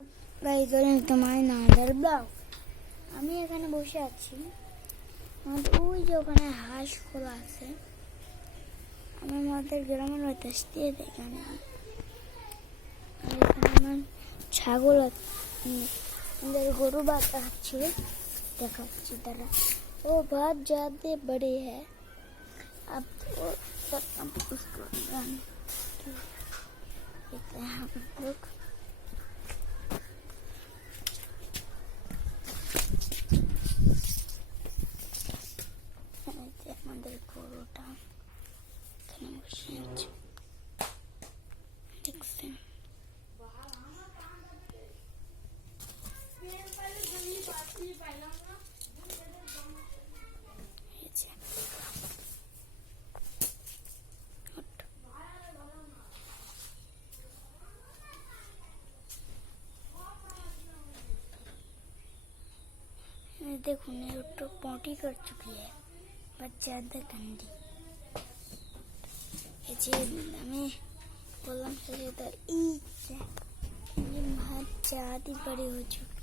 তোমার another blog. আমি এখানে বসে আছি, ওই যে ওখানে হাঁস খোলা আছে। আমার মাদের গ্রামের বাতাস দিয়ে এখানে আমার ছাগল আমাদের গরু বাচ্চা আছে, দেখাচ্ছি তারা। ও बहुत ज्यादा बड़े है, अब तो हम उसको देखते हैं हम लोग। আমাদের গরুটা এখানে বসে আছে, দেখছেন? देखो तो पॉटी कर चुकी है, बच्चा गंदी। हमें बोलना चाहिए था ये बहुत ज्यादा बड़ी हो चुकी।